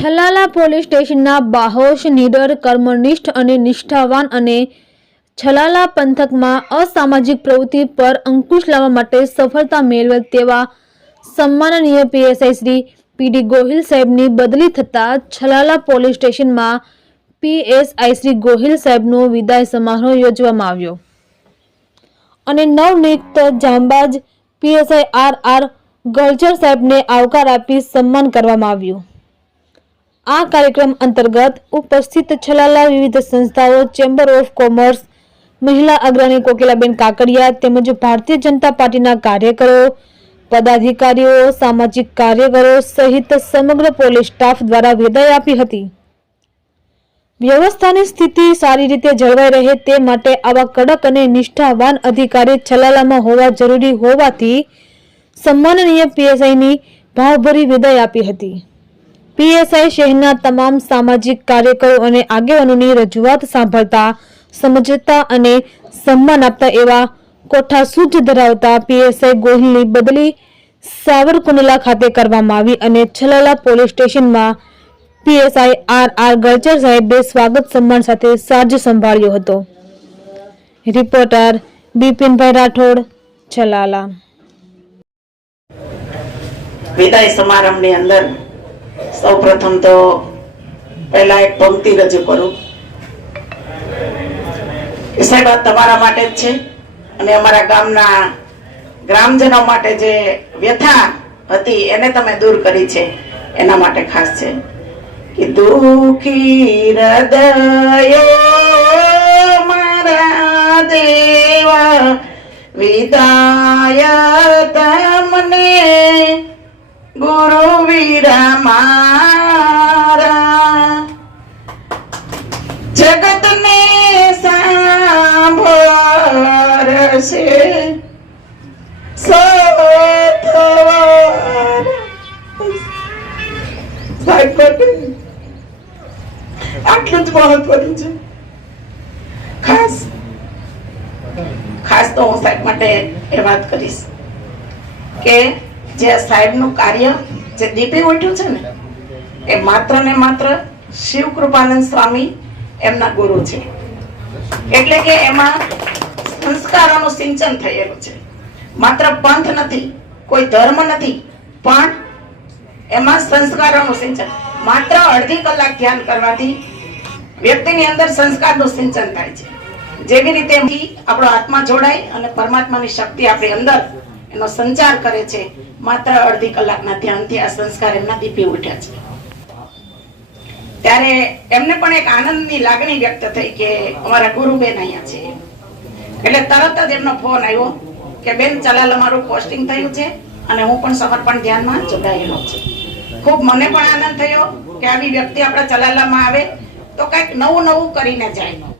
છલાલા police સ્ટેશનના બાહોશ, નીડર, કર્મનિષ્ઠ અને નિષ્ઠાવાન અને છલાલા પંથકમાં અસામાજિક પ્રવૃત્તિ પર અંકુશ લાવવા માટે સફળતા મેળવે તેવા સન્માનનીય PSI Shri P D Gohil સાહેબની બદલી થતાં છલાલા પોલીસ સ્ટેશનમાં પીએસઆઈ શ્રી ગોહિલ સાહેબનો વિદાય સમારોહ યોજવામાં આવ્યો. અને નવનિયુક્ત જાંબાજ પીએસઆઈ આર આર ગલચર સાહેબને આવકાર આપી સન્માન કરવામાં આવ્યું. આ કાર્યક્રમ અંતર્ગત ઉપસ્થિત છલાલા વિવિધ સંસ્થાઓ ચેમ્બર ઓફ કોમર્સ મહિલા અગ્રણી કોકિલાબેન કાકડિયા તેમજ ભારતીય જનતા પાર્ટીના કાર્યકરો, પદાધિકારીઓ, સામાજિક કાર્યકરો સહિત સમગ્ર પોલીસ સ્ટાફ દ્વારા વિદાય આપી હતી. વ્યવસ્થાની સ્થિતિ સારી રીતે જળવાઈ રહે તે માટે આવા કડક અને નિષ્ઠાવાન અધિકારી છલાલામાં હોવા જરૂરી હોવાથી સન્માનનીય પીએસઆઈની ભાવભરી વિદાય આપી હતી. પીએસઆઈ શહેરના તમામ સામાજિક કાર્યકરો અને આગેવાનોની રજૂઆત સાંભળતા સમજતા અને સન્માન આપતા એવા કોઠા સૂજ ધરાવતા પીએસઆઈ ગોહિલની બદલી સાવરકુંડલા ખાતે કરવામાં આવી અને છલાલા પોલીસ સ્ટેશનમાં પીએસઆઈ આર આર ગર્જર સાહેબે સ્વાગત સન્માન સાથે સાજ સંભાળ્યો હતો. રિપોર્ટર બિપિનભાઈ રાઠોડ, છલાલા. વિદાય સમારંભની અંદર સૌ પ્રથમ તો પહેલા એક પંક્તિ રજૂ કરું. કે સાહેબ તમારા માટે જ છે. અને અમારા ગામના ગ્રામજનો માટે જે વ્યથા હતી, એને તમે દૂર કરી છે. એના માટે ખાસ છે. કે દુખી હૃદયો મારા દેવા વિદાય તમને ગુરુ વીરા મારા જગતને સાંભળશે. આટલું જ મહત્વનું છે. ખાસ ખાસ તો હું સાહેબ માટે એ વાત કરીશ કે જે સાહેબનું કાર્ય જે દીપી ઉઠ્યું છે ને, એ માત્ર ને માત્ર શિવ કૃપાનંદ સ્વામી એમના ગુરુ છે. એટલે કે એમાં સંસ્કારોનું સિંચન થયેલું છે. માત્ર પંથ નથી, કોઈ ધર્મ નથી, પણ એમાં સંસ્કારોનું સિંચન. માત્ર અડધી કલાક ધ્યાન કરવાથી વ્યક્તિની અંદર સંસ્કારનું સિંચન થાય છે. જેવી રીતે આપણો આત્મા જોડાય અને પરમાત્માની શક્તિ આપણી અંદર એનો સંચાર કરે છે. માત્ર અડધી કલાકના ધ્યાનથી આ સંસ્કાર એમના દીપી ઉઠ્યા છે. ત્યારે એમને પણ એક આનંદની લાગણી વ્યક્ત થઈ કે અમારા ગુરુબેન અહીંયા છે. એટલે તરત જ એમનો ફોન આવ્યો કે, બેન, ચલાલ, અમારું પોસ્ટિંગ થયું છે અને હું પણ સમર્પણ ધ્યાનમાં જોડાયેલો છું. ખૂબ મને પણ આનંદ થયો કે આવી વ્યક્તિ આપણા ચલાલામાં આવે તો કંઈક નવું નવું કરીને જાય.